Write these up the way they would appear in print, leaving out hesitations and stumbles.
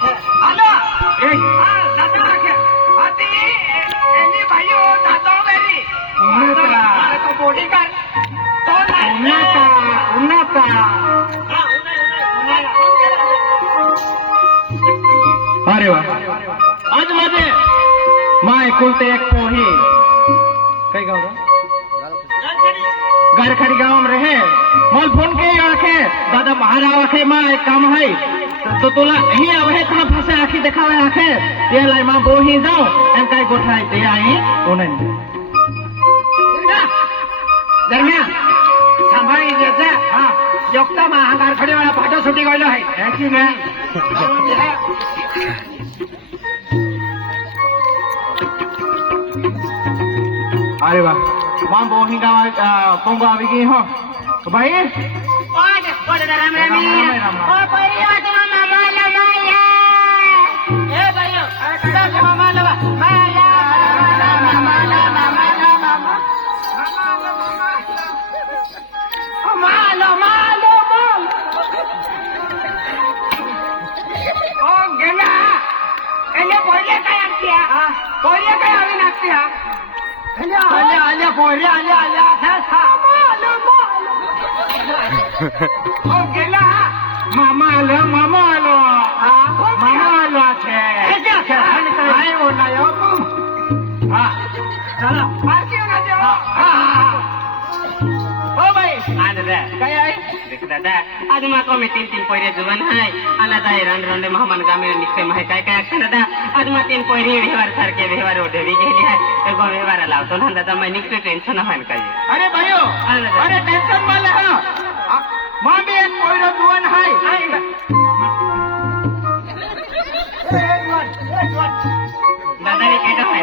आलो दादा आखे आती एनी भाइयों दादा मेरी तो बॉडी का तो उन्नता अरे वा आज माझे माय कुलते एक पोही काही गाव गारखडी गाव में रहे मल फोन के आखे दादा बाहर आखे माँ एक काम है तो तुला ही आवे कहाँ फंसे आखी दिखावे आखे ये लाई माँ बो ही जाओ एम काय गोठाई ते आई उन्हें दरम्यान सांभाळी द्यायचा योगता मा गारखडी वाला पाठो सुटी गयलो है की ना अरे वाह माँ बो ही गाँव पोंगो आवी गई हो भाई राम गेला मामा आलो आखे काय बोलला चला पार्टी होना ओ भाई काय आहे देख दादा आज माको में तीन पोरे जुबान है आना दाई रंड रंडे महामान गामे निकते माहे काय काय अक्षर दादा आज मा तीन पोरी व्यवहार सारखे व्यवहार ओढे भी गेली है एगो व्यवहार लावतो ना दादा मैं निकते टेंशन होन काय अरे भाइयों अरे टेंशन मत ले माँ भी एक पोइरो जुबान है दादा ने केटा है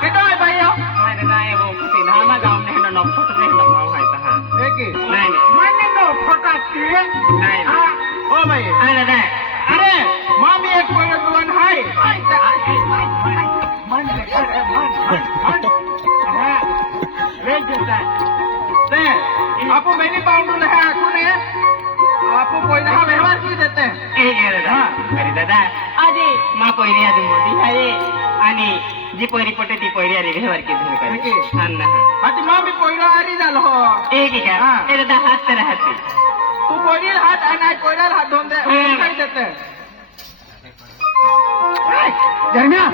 केटो है भाइयों हमारे दादा ये वो कुछ नामा गांव में है नॉक फोटो में लगाओ है ता एक नहीं माने नो फटा की नहीं ओ भाई दादा अरे माँ भी एक पोइरो जुबान है ते आपको मेरी बाउंड्री है आखू ने आपको कोई ना व्यवहार की देते हैं अरे दादा आधी मा पोरी आधी मोठी आहे आणि जी पोरी पटे ती पोरी आली व्यवहार की धुर करे अन्ना आता माँ भी पोइरो आरी झालो हो एक ही का ए दादा हात तर हाती तू पोरी हात आणि कोयरा हात धुवून दे काय देते दरम्यान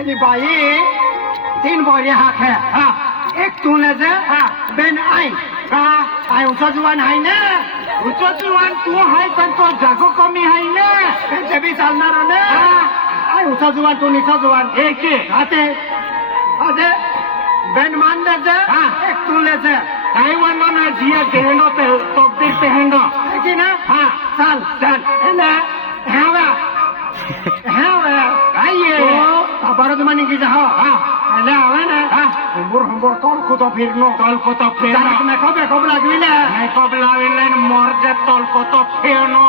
एनी बाई 3 बोरे हाथ है एक तू ले बेन आई आई उचा जुवान आहे ना उचा जुवान तू आहे पण तो जागो कमी आहे ना त्यांचे बी चालणार ना आई उचा जुवान तू निचा जुवान एक आते आते बेन मान ले एक तू ले काही वरना ना जिया गेहनो पे तोपती पहनो है ना चल ना हावा आइए बारह मानी की जाओ ले आवे ना हमबुर तोल को तो फिरनो में कब लागविले नहीं कब लाविले मोर जे तोल को तो फेनो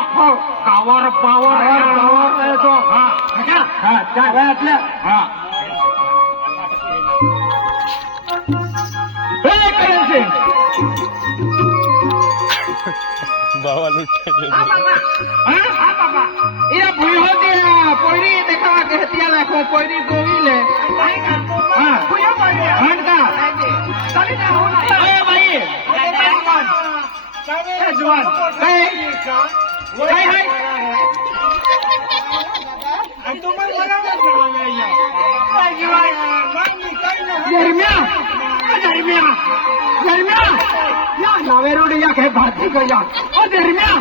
कावर पावर तो जा वाटले करेंसी बाबा लुटे बाबा इरा भूल होती है पोरी देखा के हतिया लाखो पोरी गोविले भूया पड़े हंडका चली ना होना ए भाई जुवान कई है दरम्या या नावेरोड या काही भाजी गया दरम्या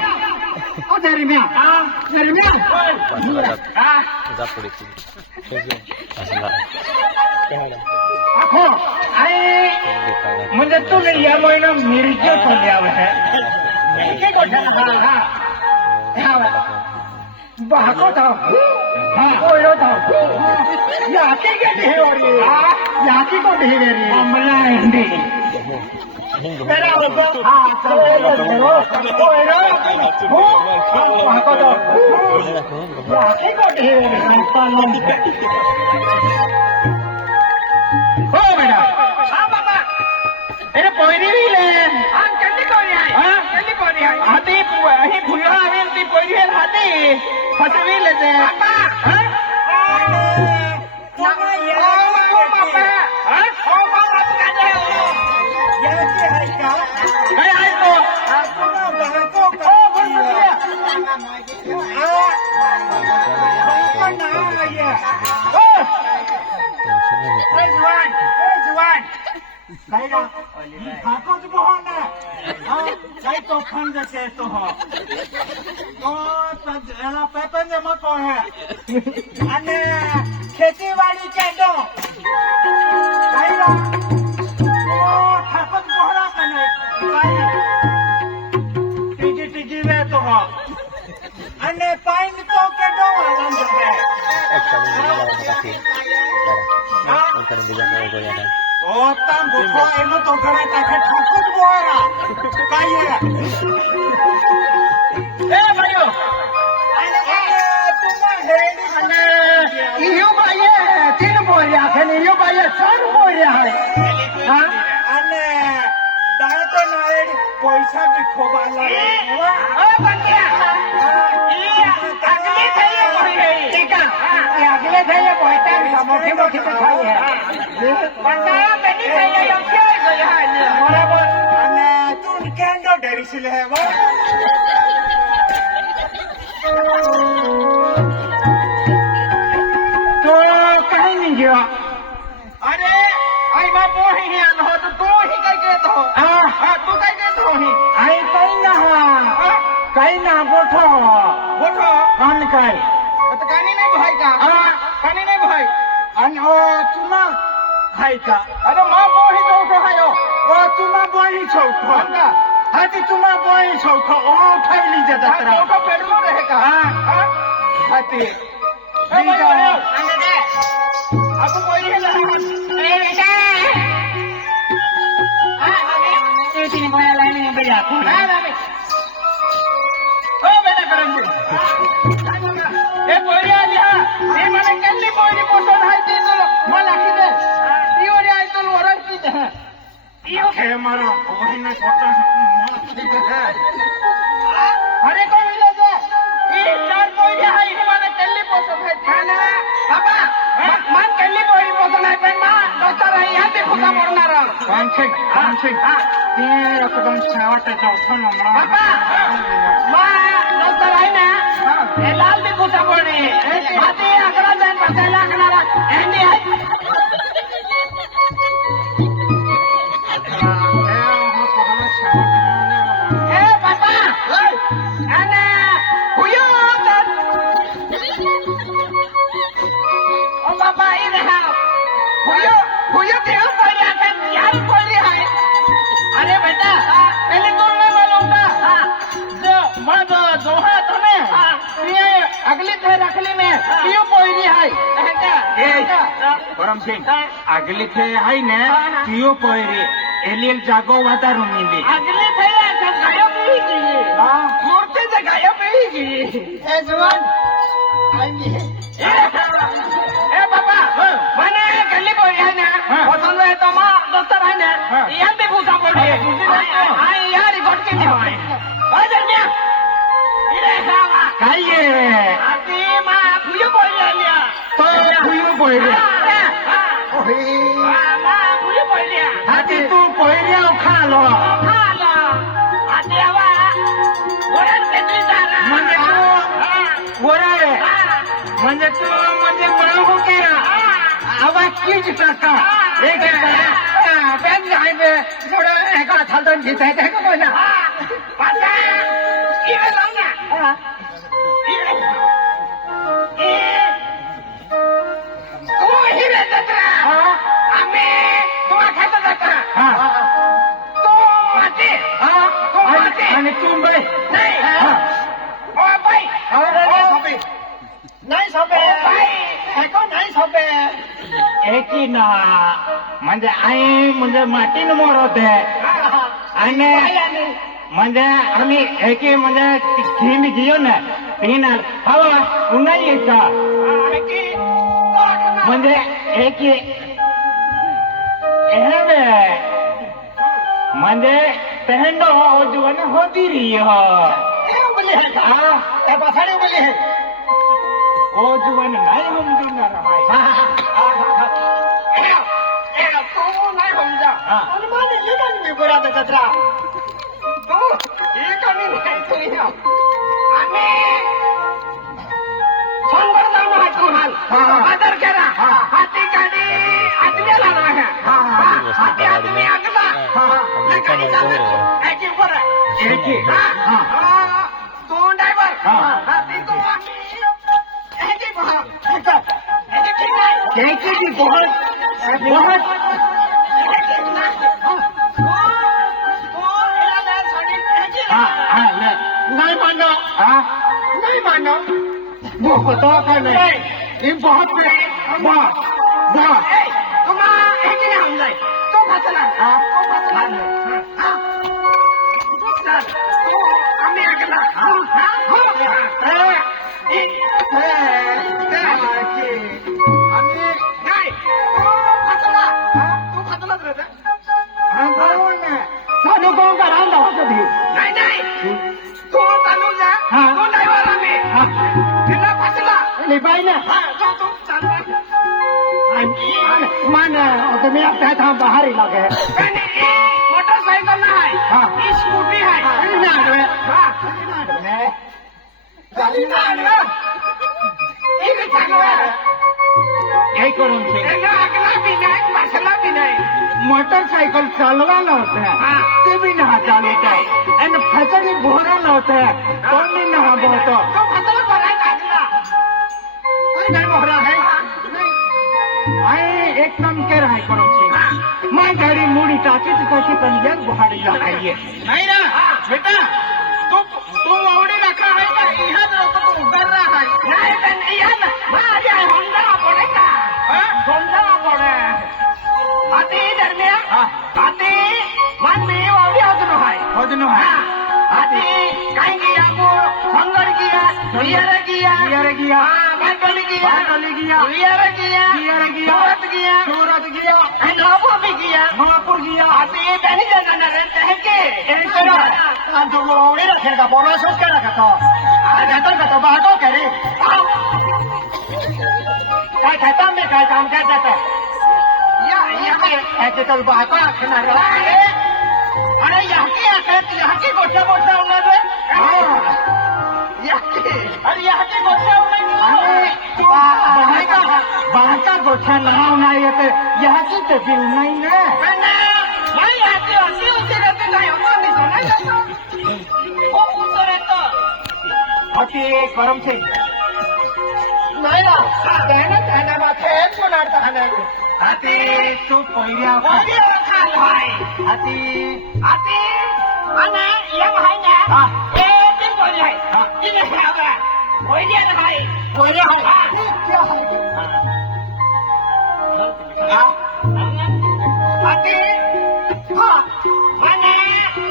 जा पुढे आखो अरे म्हणजे तुम्ही या महिना मिरची पडली आहे बाको था कोयरो था याकी के ढेरी याकी को ढेरी कमला हिंदी तेरा कोयरो बाको था याकी को ढेरी हो बेटा बाबा એને પોયરી લે હા કેટલી કોરી આય હા? કેટલી કોરી આય હાથી અહીં ફૂયો આવીને તી પોયરી હે હાથી ફસાવી લેજે બાપા હા? કઈ આય તો અને ખેતીવાડી કેડો ઠાકોર પહોળા કને ટીકી ટીકી વે તો અને પાઈન તો કેડો આનંદ છે ઓતામ ભૂખો એનો તો ઘણા તાકે ઠાકોર પહોળા કાઈએ એ ભાઈઓ ઈયો ભાઈએ તીન બોલ્યા છે ને ઈયો ભાઈએ ચાર બોલ્યા હે હા અને દાંતો નાય પૈસા બી ખોબા લાગે ઓ બંડિયા ઈ આગલે થઈએ બોલે ટીકા એ આગલે થઈએ બોલતા મોટી મોટી તો થાય હે બંડા બેટી થઈએ યોગ્ય ગયો હે બરાબર અને તું કેન્ડો ડરીસલે હે વો તો કઈ નહીં ગયો અરે અહીં માં પોહી હે નો તો તું હી કઈ કેતો હા તું કઈ કેતો હી આઈ કઈ ના હા કઈ ના ગોઠો ગોઠો કાન કઈ તો કાની નહીં ભાઈ કા કાની નહીં ભાઈ અને ઓ તુમા ખાઈ કા અરે માં પોહી તો ઉઠો હાયો ઓ તુમા બોઈ છોઠો બંગા હાથી તુમા બોઈ છોઠો ઓ ખાઈ લીજે દતરા તો પેડલો રહે કા હા હાથી એ ભાઈ આને દે આપકો કોઈ હે ના એ બેટા એ તીન બોયા લાઈને બેજા કોણ ઓ બેટા કરંજી એ પોરિયા લ્યા એ મને કેટલી પોરી પોસો થાય તી તો માં લાખી દે ઈ ઓરી આઈ તો ઓરસ કી દે ઈઓ હે મારો ઓહીને કોટા અરે કોઈ મિલે છે ઈ ચાર પોરિયા હાઈ ઈ મને કેટલી પોસો થાય તી બાબા મન કેટલી પોરી પોસો થાય પણ માં દોસ્તર અહીં હાથી ફૂકા પડનાર કાંચિક તે એકદમ છાવટે ચોથો નો બાબા માં દોસ્તર અહીં ને એ લાલ બી ફૂકા પડી હાથી આગળ જઈને પાછા લાગનારા એની એ બાબા અને હુયો ઓ બાબા ઈ રહા હુયો તેઓ પડ્યા છે યાર પડ્યા હે અરે બેટા પેલી તું ન બોલુંગા જો મત જોહા તમે ये अगली थे रखली में क्यों पोईरी है પરમસિંહ આગલી થે આઈ ને કયો પોયરી એલિયલ જાગો વધારું મિલી अगली थे गायो पी गई मूर्ति से गायो पी गई ए जवान ए बाबा मैंने गली बोली है ना पसंद है तो मां दोस्तर है ना ये भी पूछा पड़ी आई यार गोट के नहीं भाई आ जल्दी इरे सावा કાઈએ आती मां भूयो बोली है लिया તો કયો પોયરી मां भूयो बोली है હાથી તું પોયરિયા ખા લો खाला आती हवा ओरन कितनी सारा म्हणजे तू गोराळे म्हणजे तू म्हणजे मला हो केला आवाज कीच टाका एक बॅग आहे बे थोडं एका थालदन घेत आहे काय का बोला पासा इरे लावना इरे तू हिरे जत्रा आम्ही तुम्हा खायचं जत्रा तू माती तू माती आणि तू बाई नाही ओ बाई नाही सोबे एको नाही सोबे एकी ना म्हणजे आई म्हणजे मातीन मोरवते आणि म्हणजे आम्ही एकी म्हणजे घेऊन घेऊ ना पिणार हवा उन्हाळी का म्हणजे एकी म्हणजे पहनो हो जुवन होती रही हो बोले हाँ क्या बसाने बोले है ओ जुवन नहीं हम जुना रहा है तो नहीं हम जा और माने ये kan भी बुरा था कचरा तो ये kan नहीं तो ही ना हमें संवर जाना है तुहाल आदर करा हाथी गाड़ी आदमी लाना है हाथी आदमी अगला लेकिन एक ही पर एक ही तो ड्राइवर हाथी तो एक ही बहुत नहीं मानो नहीं मानो वो तो का नहीं ये बहुत वाह वाह तुम एक ही हम जाए तो फसला तो फसला तो हमें अगला बाहर ही लगे मोटरसाइकिल ना है स्कूटी है मोटरसाइकिल चालवायला होतं ते बी नहा चालवत आहे आणि फसडी भोरायला होतं तो मी नहा बोलतो नाही भोरा आहे एक काम कर आहे करून मैं गाड़ी मुड़ी टाची कशी पण एक बुहारी लागायची नाही ना बेटा तू आवडी रखा है का यहाँ तो उतर रहा है नहीं ben यहाँ भारी आहे होंडा पड़े का होंडा पड़े आते दरमियान आते मन में वो भी होदनो है आते कहीं गया वो मंगल किया बियर किया मंगल किया बियर किया सूरत किया नापुर भी किया आते पहली जगह रहते हैं के एक तरह तो वो नहीं रखेगा बोलो सोच के रखा तो रहता का तो बातों करे काय खाता में काय काम क्या जाता ऐसे तो बातों रखना रहा है अरे यहाँ की गोटा उन्होंने अरे यहाँ की गोटा बाहर का गोटा लगा होना ये यहाँ की तो बिल नहीं है मैं यहाँ की अच्छी उसी रहती नहीं होता नहीं सुना वो पूछो रहता अति गरम से नहीं ना कहना बात है एक बनाता है नहीं अति तो पहिया खाल भाई अति mana yang hanya tin boy hai tin hai ba boy dia hai क्या ati mana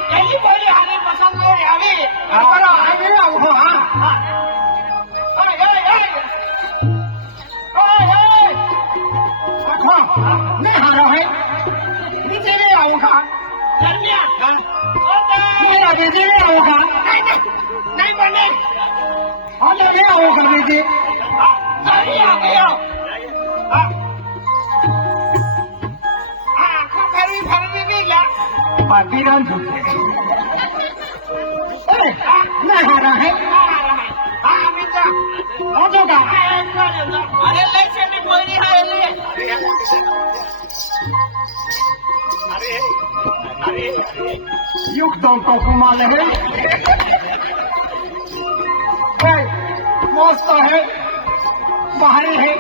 jadi boy hari pasang boy hari apa hari aku नहीं हारा है नीचे ले आऊंगा मेरा दीदी ले आऊंगा नहीं बने और ले आऊंगा दीदी नहीं आ गया खरी भी गया बाकी रन नहीं हारा है मित्र हो जाएगा अरे लेक्चर में कोई नहीं है अरे युग तो कुमार है मस्त है बाहर है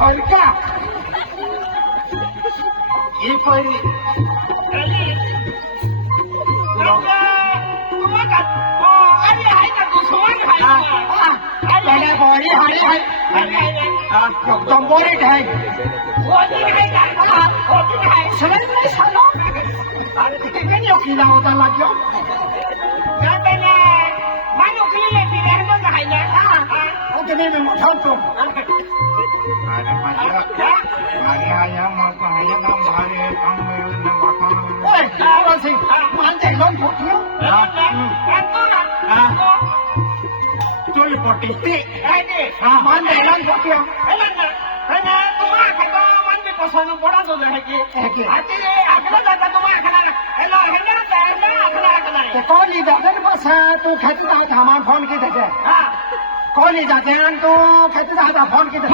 और क्या ये कोई कंपोनेंट है होता लग जाओ मी मोठा होतो अरे माझ्या आया मग आहे ना भारी काम मानते लोन ठोकियो चोरी पोटी ते काय ते मानते लोन ठोकियो ना तुम्हा खाता मन में पसंद पड़ा तो लड़के की आते रे अगला दादा तुम्हा खाता हेलो हेलो अगला ते कौन ही दादा ने बस तू खेती का सामान फोन की दे हां कौन ही दादा तू खेती का फोन की दे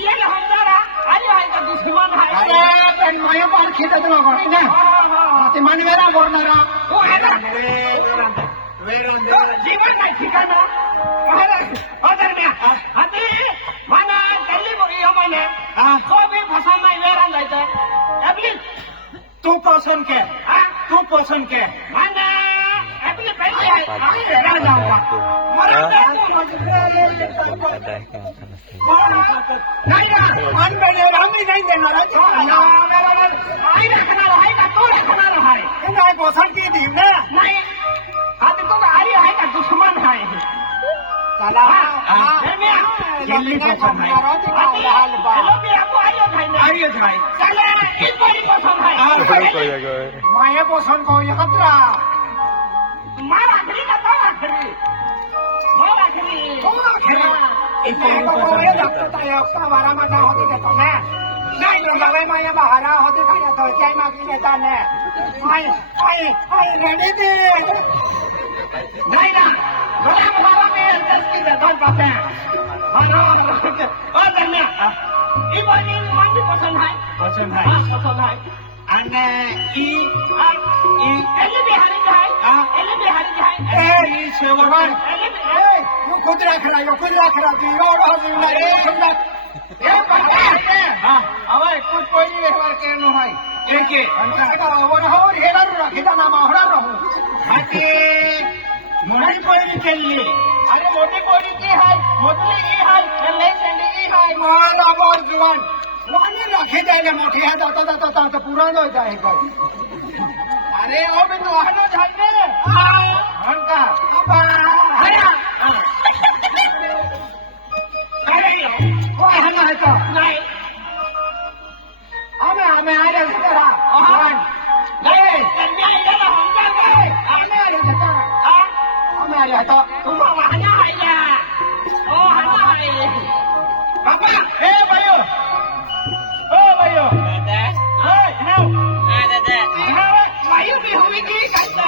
ये हमदारा आज आएगा दुश्मन है अरे पेन माया पार खीता तुला कोणी ना ते मनवेरा बोलणारा ओ हेला जीवन नाही ठिकाणा अदर में आते मना गल्ली बोली हमने को भी भाषा में वेरा लायता अबली तू पसंद के मना अपने पैसे आ जाऊंगा मरा नहीं ना मन में रामी नहीं देना आई रखना है का तो रखना है नहीं पसंद की दी ना नहीं आते तो आरी है का दुश्मन है चला जल्दी पसंद है हेलो भी आपको आइयो भाई चले इस बड़ी पसंद है माया पसंद को ये खतरा मार आखिरी का तो आखिरी मार आखिरी इतने को ये लगता है आपका बारा में होती है तो मैं नहीं तो बाबा माया बाहरा होती है तो क्या मांगी लेता ने आई रेडी दे नहीं ना बड़ा बाबा में 10 की दे 2% हां ओ धन्य ई बारी मन भी पसंद है અને ઈ એલે બિહારી જાય એ સેવણ એ હું ખુદ રાખરા દી રોડ હોજી ના એ સમજા એ હા હવે કોઈ વ્યવહાર કેનો હોય કે અંતર ઓવર હોર હેરાર રાખીતા ના માહડા રહું આકે મોટી કોઈ કેલી અરે મોટી કોઈ की है मोटली ई है एले सेंडी ई है मारा बोल जुवान वानी रखे जाएगा मोटी है तो पुराना हो जाएगा अरे वो भी तो हनो जाने हनका अरे वो हनो है तो नहीं हमें आ रहे तेरा नहीं कन्या ये ना हम कर गए हमें आ रहे तेरा हमें आ रहे तो तुम वहां आया ओ हनो है पापा ए भाइयों भाइयों दादा हां दादा भाइयों की हुई की करता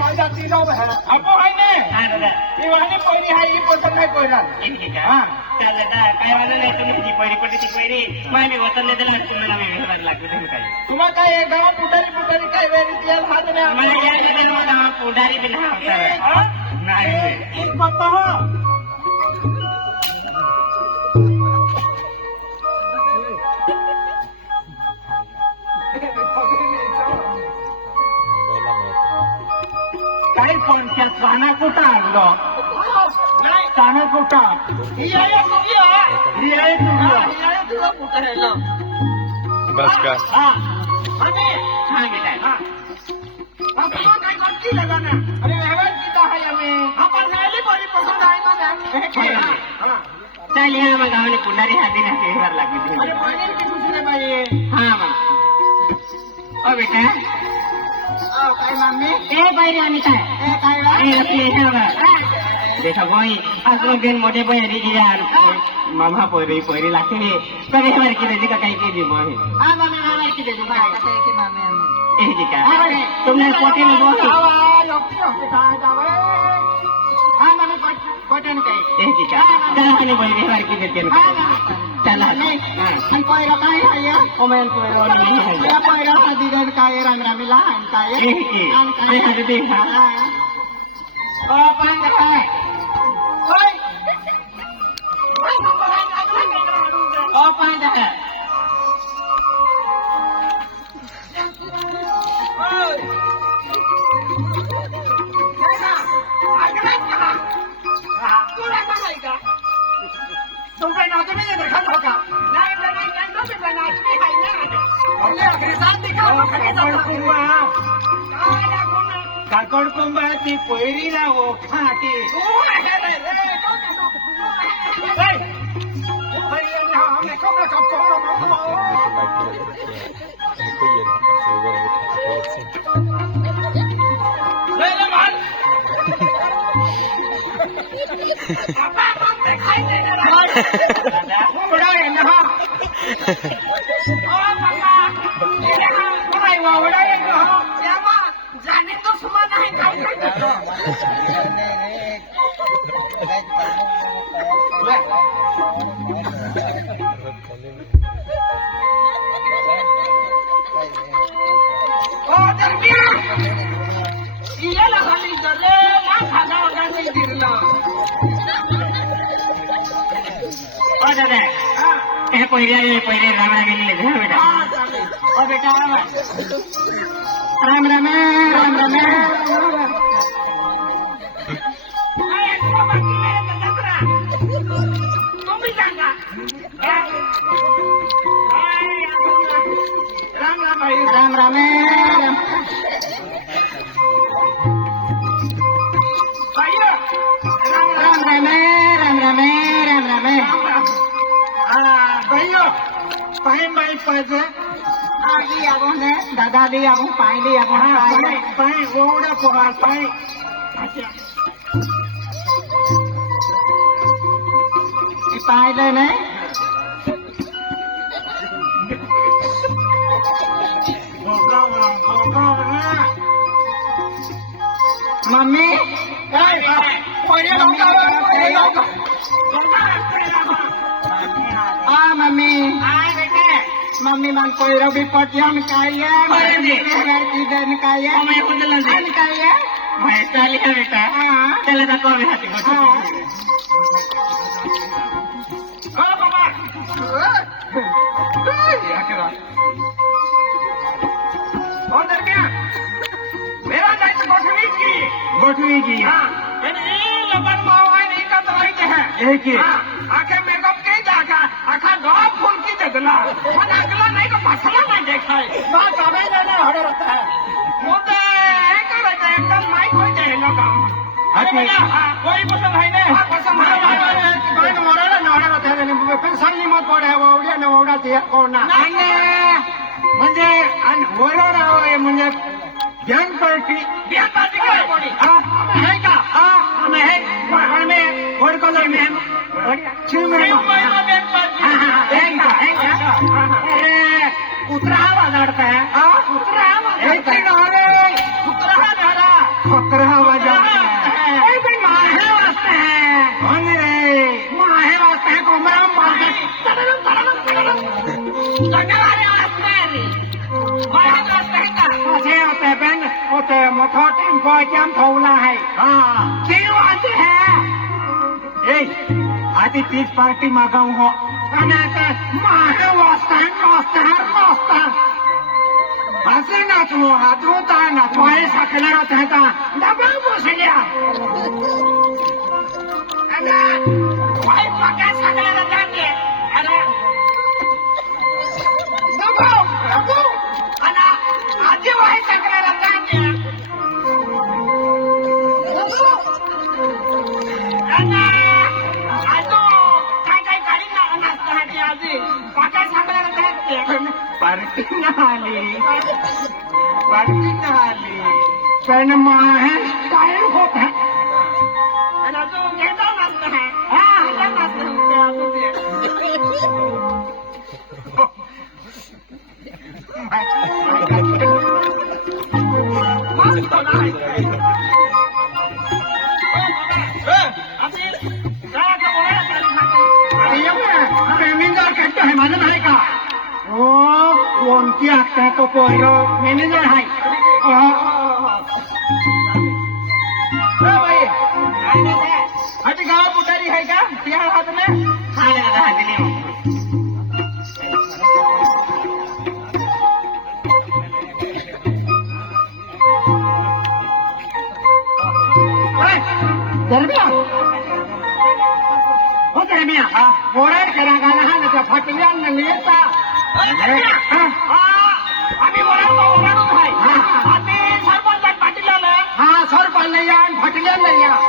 पैसा तीनों है आपको है ने हां दादा ये वाली कोई है ये पसंद है कोई ना इनकी का हां चल दादा काय वाला नाही तुम्ही जी पहिली पटी ती पहिली माय मी वतन देला तुम्हाला मी व्यवहार लागतो तुम्ही काय तुम्हा काय गाव पुढारी काय वेरी तेल हात में मला या देलो ना पुढारी बिना होता नाही एक पत्ता हो काय फोन क्या काना कुठं आणलो नाही काना कुठं ही आहे तुझा कुठं राहिलो बस का हां अरे हां बेटा हां अब तो काय करती लगाना अरे व्यवहार कीता है हमें अपन पहले बड़ी पसंद आई ना हां चल यहाँ मग गावने पुंडारी हाती ना व्यवहार लागली अरे पाणी की दुसरे बाई हां मग ओ बेटा काय मम्मी ए बाहेर आणि काय काय ए आपली याच्यावर देखा भाई आज लोग दिन मोटे बहरी की यार मामा पोरी लागते रे पर एक बार की दे का काही की दी भाई हां मामा की दे भाई कसं आहे की मामा ए जी का तुमने कोटे में बोल लोग काय जावे हां मामा कोटन काय ए जी का चला मैंने बोल व्यवहार की देते चला हां कोई काय है ओमेन कोई नहीं है कोई रात दिगन काय रामरामीला काय ए की काय हद दे हां ओ पांच काय ओय ओ पांच है ओय तुला काय का तुमच्या नात्याने देखा होता नाही नाही तुमच्या नात्याने आहे ना अरे अग्रेसात दिखा काकड कुंभा ती पोयरी ना ओ खाती Aku yen sebuah kita पहिले रामरा गेलेले बेटा ओ बेटा राम राम राम राम राम राम दादा दी आगू पाई दी आगू पाई ओड़ा पगार पाई पाई ले ने मम्मी मम्मी मम्मी मन कोई रवि पटिया निकालिए इधर निकालिए निकालिए चलिए बेटा चले तो कौन हाथी मेरा गोठवी की लबन मावा नहीं का तो है आखे मेकअप के जाका आखा गांव फूल की जगला मन अगला नहीं को मसला नहीं देखा है बात अबे जाने हड़े रहता है मुझे एकदम माइक हो जाए ना काम कोई पसंद है नहीं पसंद है कोई मोड़ा ना हड़े रहता है फिर संगी मत पड़े वो उड़िया ना उड़ा दिया कोना नहीं मुझे अन होरो रहा है मुझे ज्ञान पार्टी का है का हमें है में और कलर में उतरा लड़ता है उतरा माहे वास्ते है कुमराम होते मोटी बॉयम थोला है क्यों आते हैं आधी 30 पार्टी मागाऊ हो माहे वास्ता हसी ना तू हाथों ना तुम्हारे सकला रहता दबा बस गया भाई पका सकला रहता है अरे दबाओ अना आधी भाई सकला रहता है अना आजो काय गाडी ना नाचता है आजी पका सकला रहता है पार्टी ना आली पण माहे काय होत है अरे तो घेता नाचता है हां ये नाचता है मैनेजर का ओ उनकी आते हैं तो पोरो मैनेजर है भाई अभी गाँव पुटारी है क्या क्या हाथ में हाँ दादा दिल्ली दरमिया बोरा करा गाना है ना फटिया नहीं लेता अभी बोरा तो भाई अभी सरपंच फटिया ले हाँ सरपंच ले यार फटिया ले यार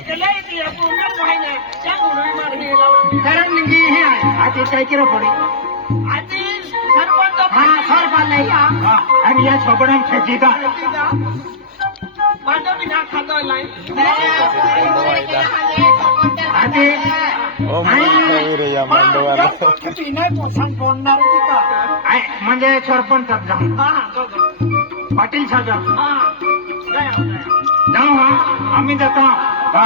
चले दिया पूर्ण महीने क्या गुरु मार આજે કઈ કેરો પડી આજે સરપંચ હા સરપંચ નહીં અને યા છોકરાને ખેંચી દા બાજો બી ના ખાતો લાઈ આજે Oh, रे या मांडवाला म्हणजे सरपंच साहेब जाऊ पाटील साहेब जाऊ जाऊ हा आम्ही जातो हा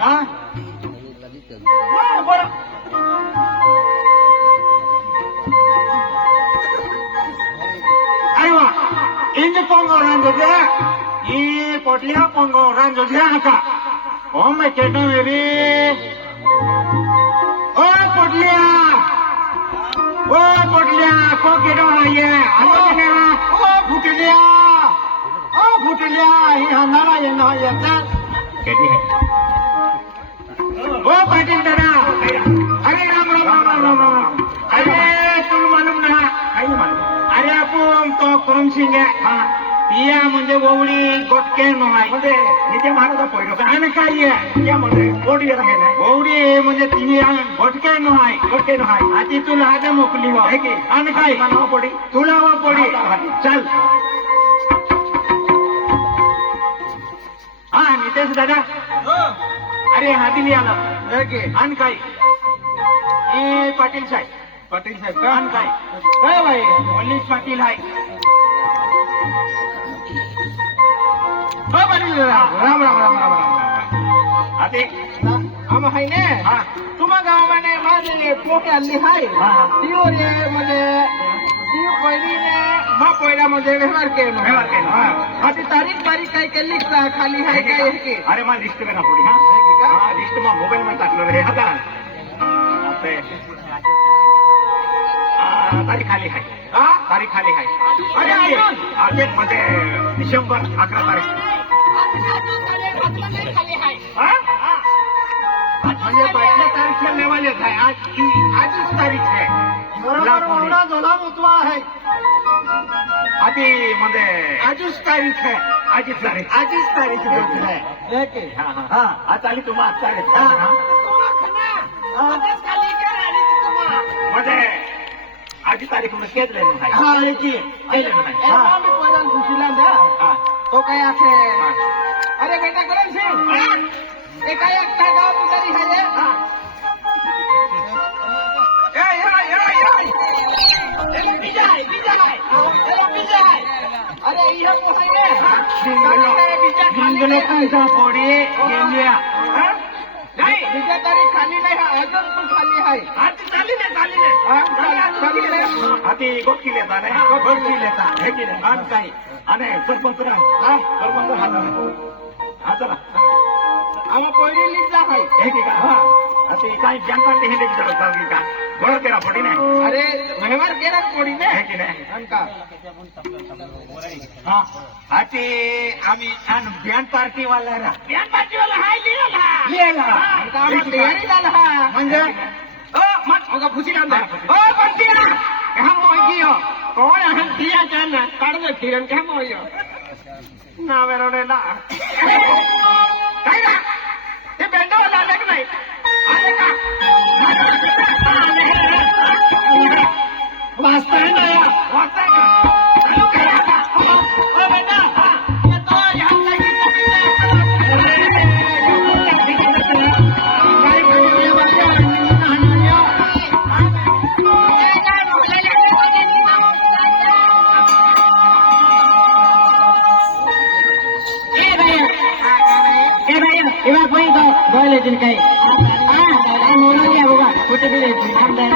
हा अरे इंज पोंगो रांजोजे ई पोटलिया पोंगो रांजोजे आता ओ मैं चेटो मेरी ओ पोटलिया को केडो आहे आलो ने ओ फुटलिया ही हनारा येना येता केटी है ओ पाटील दादा अरे राम राम राम राम राम अरे तुला मालूम ना काय मालूम अरे आपण तो करून सिंग हा या म्हणजे ओवडी गोटके नोहाय म्हणजे निजे महाराजा पहिलो आणि काय आहे या म्हणजे ओडी आहे ना ओवडी म्हणजे तिने गोटके नोहाय आधी तुला हात मोकली हो की आणि काय नाव पडी तुला व पडी चल हा नितेश दादा अरे हाती आला आणि काय ए पाटील साहेब का आणि काय भाई पोलीस पाटील आहे राम राम राम राम राम आते आम हाय ने तुम्हा गावाने माझे पोटे आली हाय तिओ रे म्हणजे ती पहिलीने मा पहिला म्हणजे व्यवहार केलो आता तारीख काय केली खाली हाय काय की अरे मला लिस्ट में ना पड़ी हाँ लिस्ट में मोबाइल में टाकलो रे आता तारीख खाली है तारीख खाली है अरे आज मध्ये डिसेंबर 11 तारीख म्हणजे 5 तारीख लेवाले आहे आजच तारीख आहे आहे आधी म्हणजे आजच तारीख आहे आजच तारीख है हाँ आज आली तुम्हा आज तारीख म्हणजे आजी तारीख मध्ये केच लेणं आहे तो काय असे अरे बेटा करेल सिंग ते काय एकटा गाव तरी अरे लोकांचा पोडी गेल्या नाही तुझ्या तारीख खाली नाही अजून तू खाली आहे चाली आधी गोटकी लेता नाही गोटकी लेता हे की नाही आणि काही आणि सरपंच हा चला आम्ही पहिली लिहित आहे हे की का हा आता काही बँकात हे विचारत जाऊ की का बरोबर केला पडी नाही अरे व्यवहार केला कोणी हे की नाही का हा आती आम्ही आणि बँड पार्टी वाला हाय लिहिला तयारी झाला हा म्हणजे मग खुशी लावला बंटी हम मोगियो कोण हम दिया जान काढले फिरन काय मोगियो ना वेरोडेला काय ना ते बेंडो आले की नाही आले का वाचताय ना वाचताय का बेटा येतो ह्या इवा कोई तो बोले दिन काही मोनू क्या होगा कुछ भी नहीं हम दे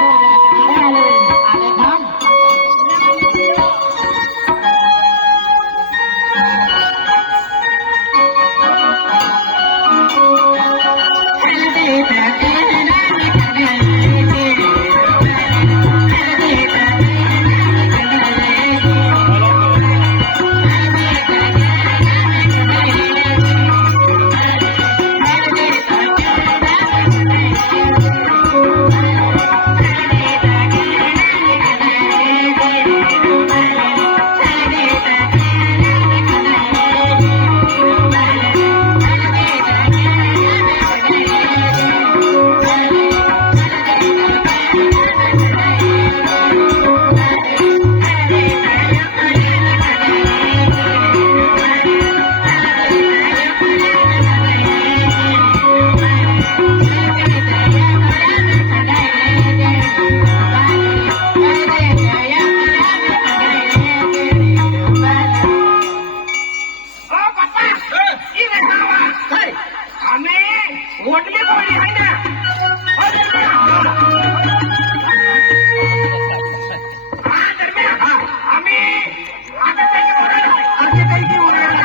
आता काही उरलं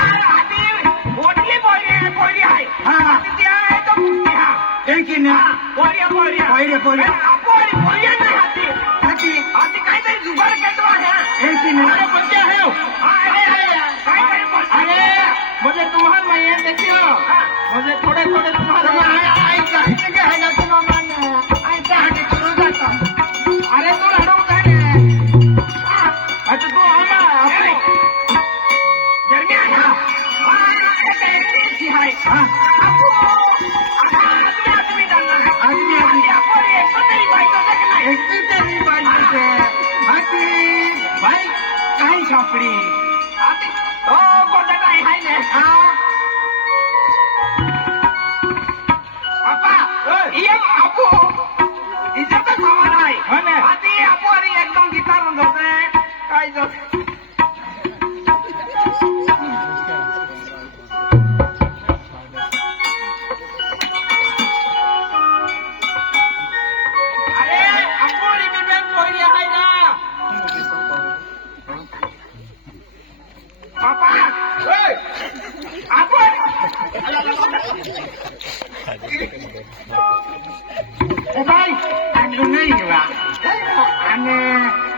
मोठली पोळी आहे हा ती आहे तो कुठली हा त्यांची ना पोळ्या पोळी नाही हाती काहीतरी जुगार केला आहे त्यांची ना म्हणजे आहे अरे म्हणजे तुम्हाला माहिती देखील म्हणजे थोडे तुम्हाला अरे तू लढवू काय आता तू भाई काही सापडी हो गोदट आहे ना बापा ये आपू इज्जतच सवाल आहे आधी आपू अरे एकदम गिटारून जाते काय जात अरे आपू रिपीट कोई आहे ना बापा आपण बाई आणलं नाही बा आणि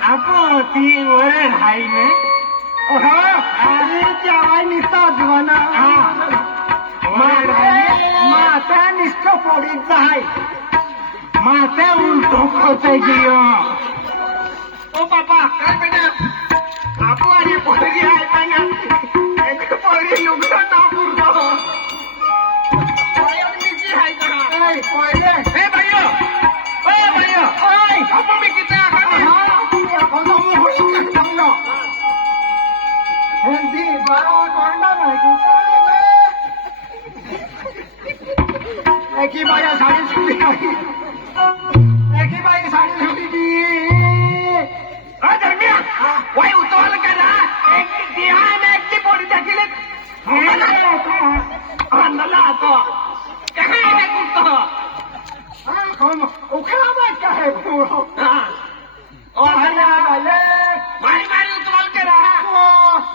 आपण ती वरण आहे ना आवाज निसता जीवाना माता निष्ठ पोळीच आहे माता उलटो खोचाय गिय ओ बाबा काय बेटा आपू आणि पोळी आहे का ना पोळी लुगडं नाव पुरतो बाया साडी सुटली बाई साडी सुटली की दरम्यान वाई उतवाल करा एक ती पोळी टाकली अन्नला आता काय आहे कुठं उखळा बात काय मारी उतवाल करा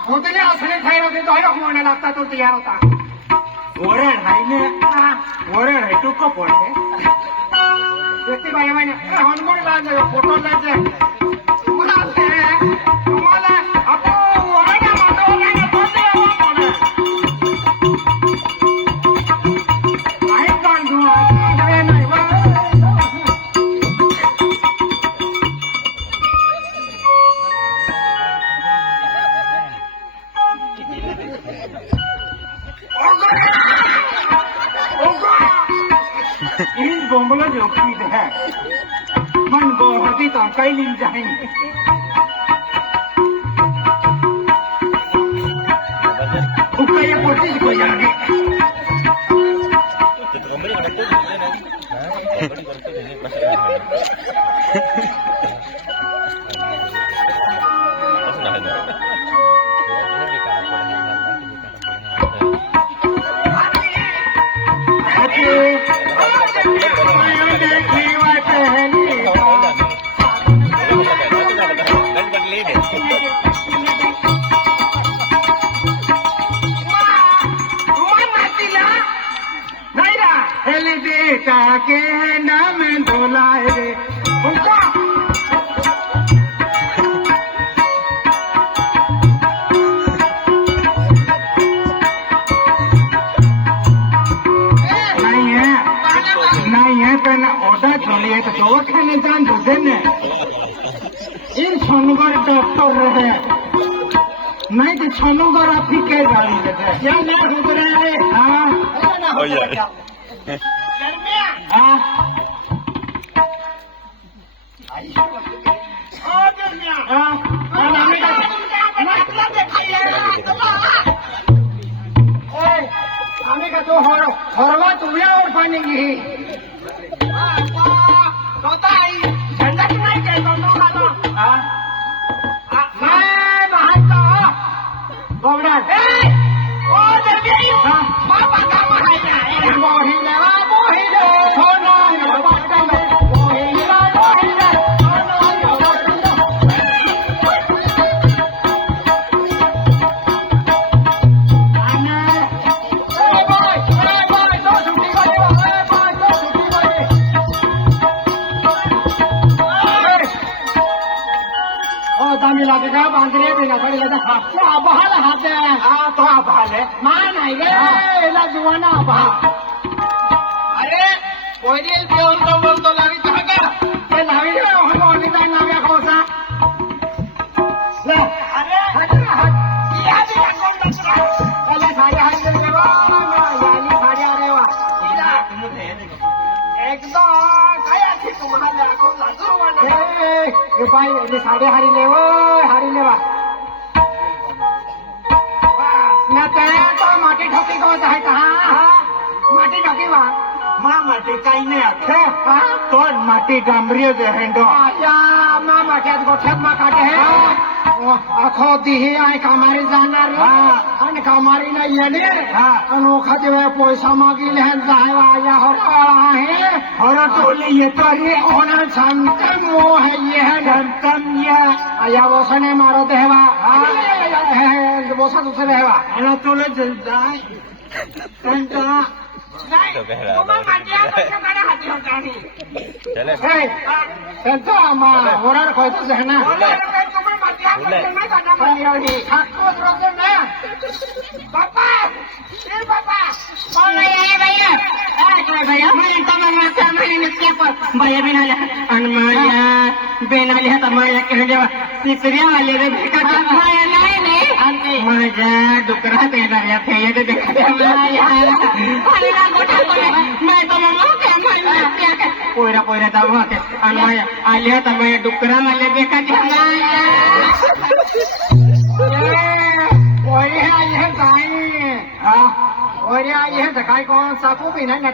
भोतले असले खायला होते तो होण्या लागता तो तयार होता वरण आहे ना वरण आहे तू कप पडते व्यक्ती बाई महिने हनमोड लावायचं फोटो लावायचं तुम्हाला आपण वरण मांडव नाही आहे तांदूळ नाही इन बोंबला जोखी है मन गो हती तो कई लिन जाएंगे उकया कोशिश को जाने बेटा के नाम बोलाए रे नहीं है तो ऑर्डर चलिए तो दवाखाने जान दे ने इन छनगर डॉक्टर रहे नहीं तो छनगर आप ही के गाड़ी देते क्या ना गुजरे रे हाँ हाँ आने का तो हरवा तुम्हें और पानेंगी झंडा की नहीं क्या दोनों खाना मैं महाता बोला ओ दर्दी पापा का महाता मोहिना मोहिना सोना बाटा में मोहिना मोहिना सोना बांधले बिना पडले तो आबहाला हात हा तो आभाल आहे मा नाही रे एला जुवाना आभा अरे कोणी बोलतो लावी का ते लावी अनुदान लाव्या खोसा अरे साड्या हात देवा याली साड्या रे वा एकदा काय आहे तुम्हाला बाई साडे हारिले वो हारिले वा ना त्या माटी ठोकी गवत आहे का माटी ठोकी वा माटी काही नाही अख्खे तो माटी डांबरी दे हेंडो मा माट्यात गोठ्यात मा काटे हे अखो दिही आहे कामारी जाणार आणि कामारी नाही येणे अनोखा दिवस पैसा मागिले जायवा या आहे हर टोली येतो रे होणार सांगतन वो है ये है घंटन ये या वसने मारो देवा वसा दुसरे हेवा आणि तुला जाय त्यांचा त्यांचा होणार खोयतोच आहे ना भैया बिनाल्या आणि माया बेनाल्या आता माया जेव्हा तिसऱ्या आले रे माया नाही माझ्या डुकरात येणाऱ्या फेयत पोयरा पोयरा जाऊ होते आणि माया आली आता माया डुकरा आले बेकाच्या काय कोण सापू बी नाही ना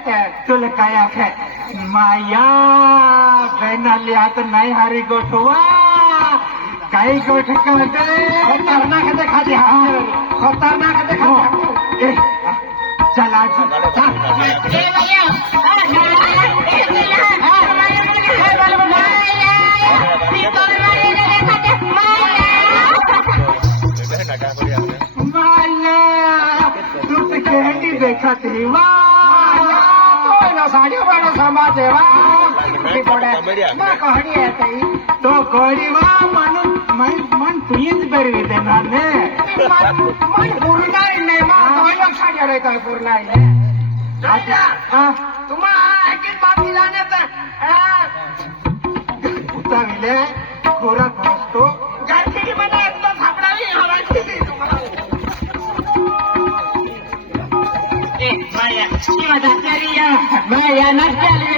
तुला काय आखे माया बेनाली आता नाही हारी गोठवा काही गोठ खतरनाक खाते खतरनाक खाते चला देखा थी वाह साड़ी बड़ा समाज है कहानी है तो कहानी वाह मन तुझीच बरी देणार ने मन पूर्ण नाही मा साड्या रहता है पूर्ण तुम्हाला बात मिळाले तर उताविले खोराक असतो गाठी मध्ये एकदा सापडावी हवाची तुम्हाला Vaya, no se olvide.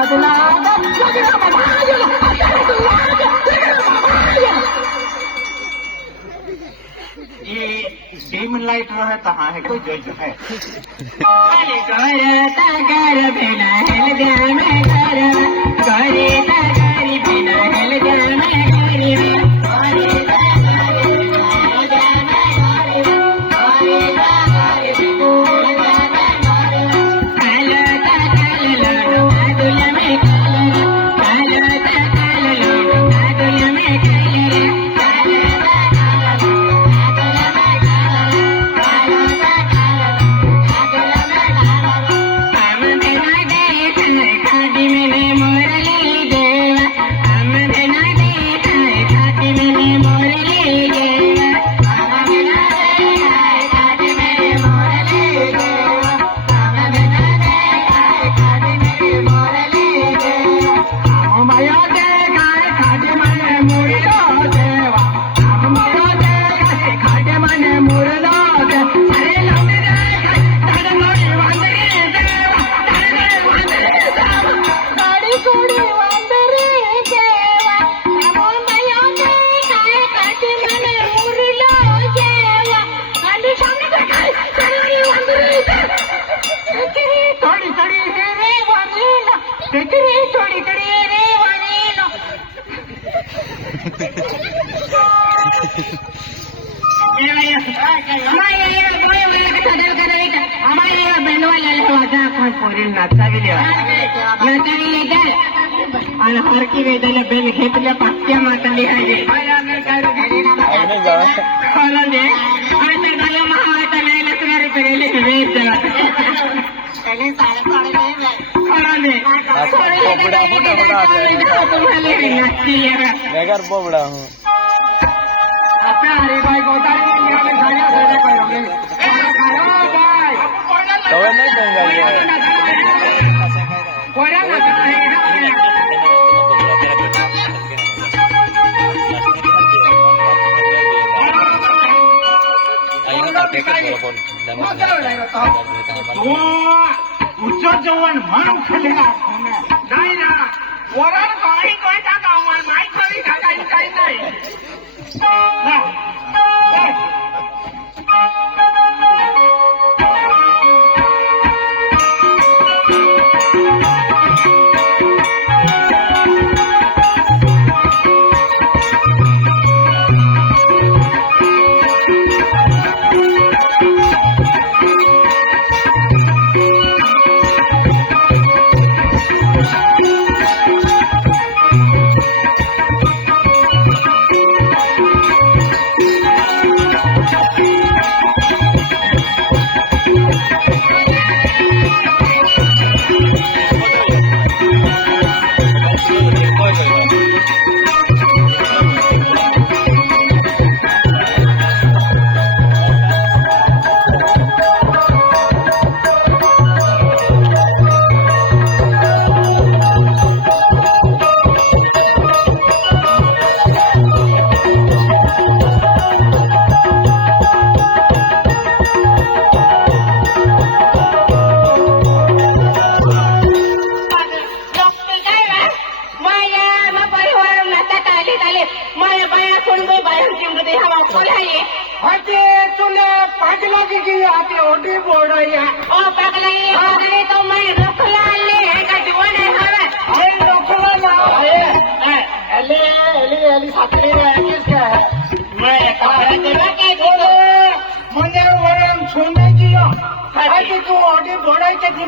La dim light रहे तहाँ है कोई जो है तितरी थोडी तरी रे वाणीनो आणि हरकी वेदाला बेल घेतल्या पाक्या मातली आहे आईने जा आणि झालं महावायचा नाही तुम्हाला करेल वेद बेकार बोबड़ा हूँ तो नहीं देंगे उच्च जेवण म्हणून खाली नाही ना वरण काही काही टाका माहीत नाही टाकायचं काही नाही म्हणजे वरण सोन्याची तू ऑडी बोडायची ती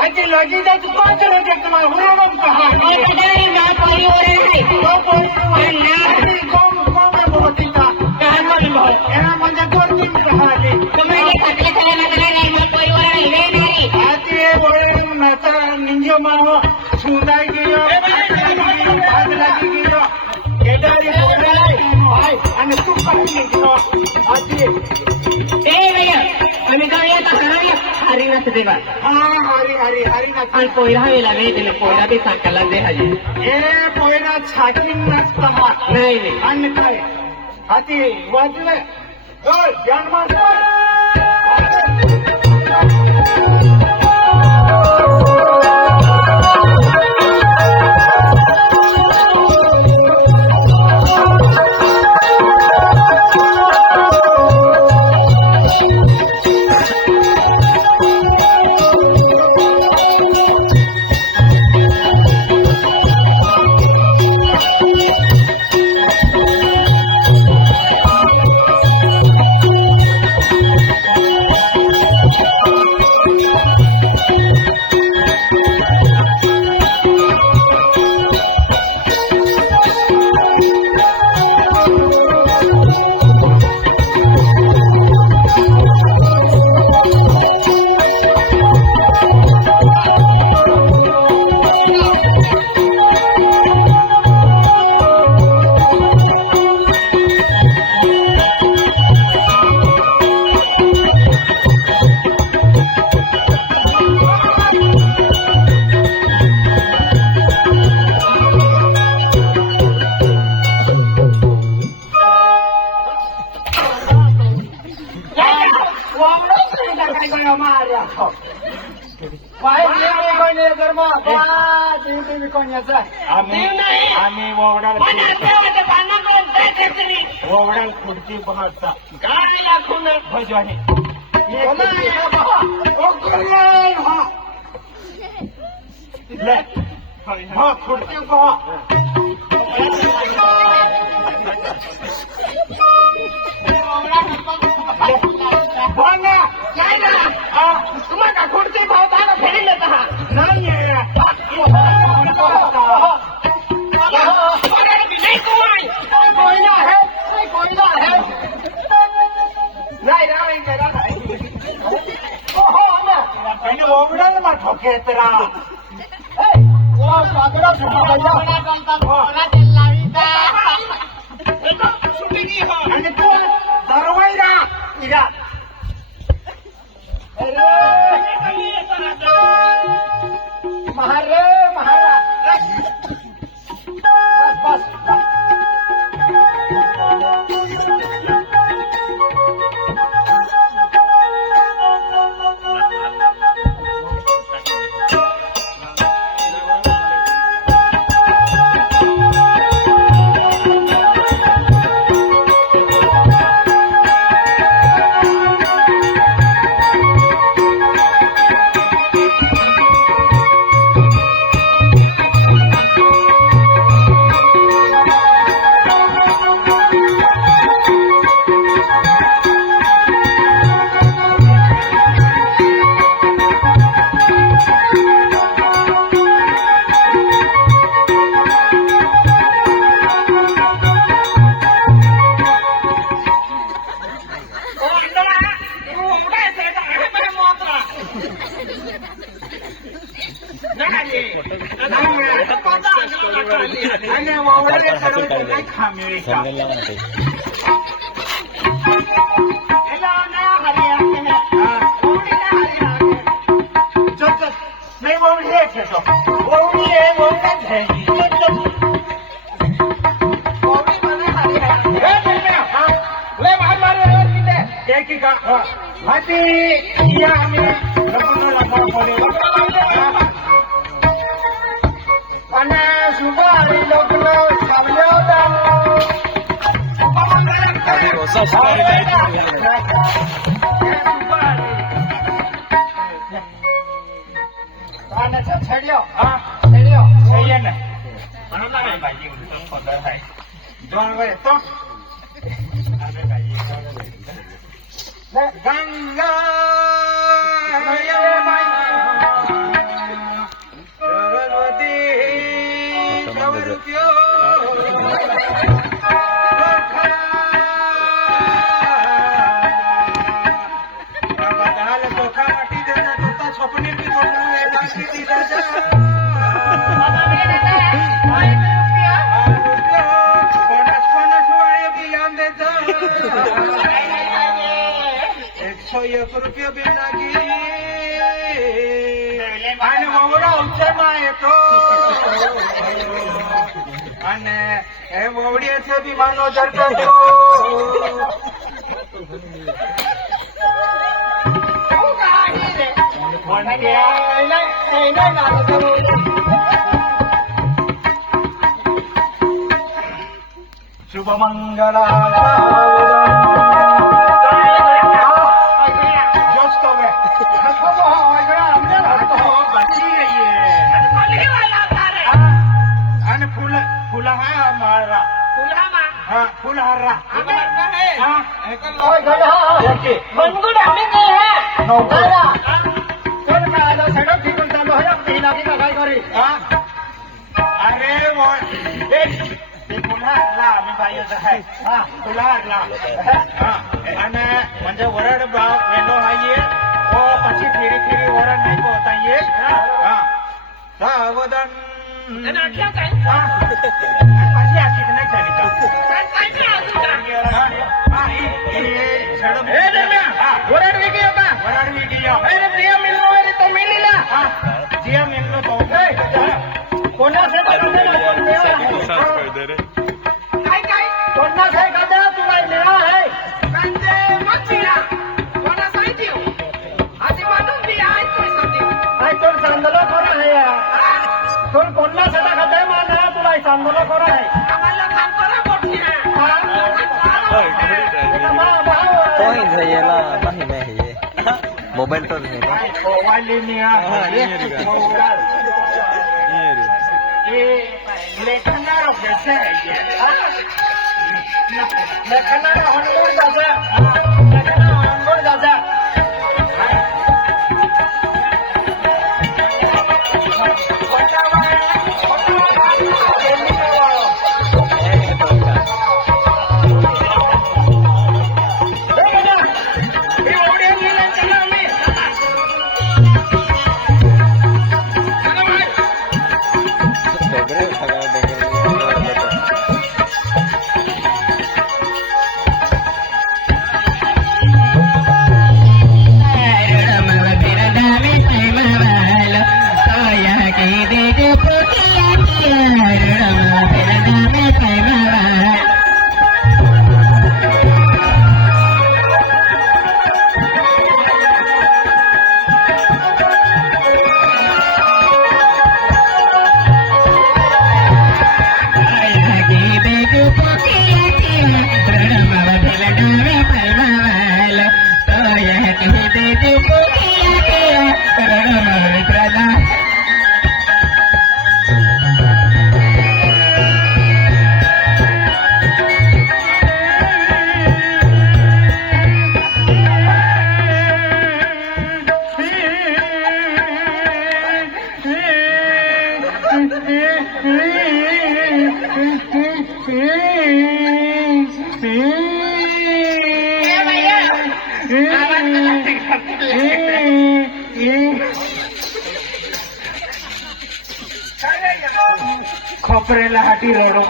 आजी लगी जात कोण करत तुम्हाला एना म्हणजे 2-3 कहाणी निंजे मानो सुंदाई गियो भाग लागी गियो केदारी बोलाय आणि तू काही गियो आजी आम्ही जाऊया हरी नाच देवा हरी ना आणि पोयरा वेला वेळ पोयरा बी सांगायला दे हजी ए पोयरा छाती नसता नाही आणि काय हाती वाजले जन्म आम्ही वगडा ओवडाल खुर्ची पाहता काय दाखवून भजवानी खुर्ची पहा तुम्हाला खुर्ची भावताना फेरी येत आहात ओवडाल मा ठोकेतरा आणि तू दरवाईरा इरा महारे महारा बस बस गंगा सरस्वती प्रवृत्यो धोखा माटी देता तो स्वप्ने भी ₹101 बी लागी आणि ववडा उच्चमा येतो आणि हे ववडीचे बी मानो जरतो शुभमंगला फुलहारा मनगुड आम्ही नाही है नौकरा कोण काय सगळं ठिकून चालू आहे पहिला की काय करी अरे ते फुलहारला आम्ही पाहिजे आहे फुलहारला आणि म्हणजे वरड भाव वेलो आहे ओ પછી ફેરી ફેરી વરણ નહીં પોતાઈએ સાવધાન પછી આખી નહીં ચાલી વરડ વી ગયો કા વરડ વી ગયો અરે પ્રિય મિલનો હોય તો મિલી લા જીયા મિલનો તો કોના સે काय काय कोणा से गदा तुला मेळा है कंजे मच्छीला कोणा साहित्य आधी मानून दी आहे तो सांगते आहे तो सांदलो कोणा है तो कोणा से गदा माना तुला सांदलो कोणा है आम्हाला काम करा मोठी है तो ही चाहिए ना नहीं मैं ही ये मोबाइल तो नहीं है मोबाइल लेने आ ये ये लेखना जैसे है ये लेखना हनुमान दादा लेखना हनुमान दादा खोपरेला हाटी रडो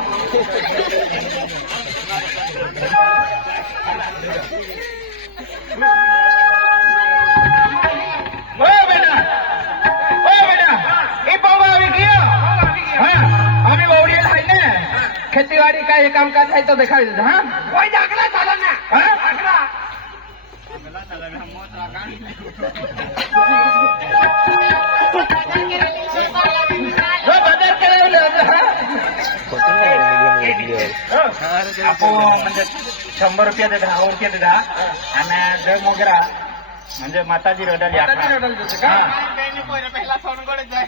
खेतीवाड़ी का ये काम करता है तो दिखाई देता हाँ कोई दाखला चला ना म्हणजे 100 रुपया देता 100 रुपया देता आणि जर मोगरा म्हणजे माताजी रडली पहिला सोनगड जाय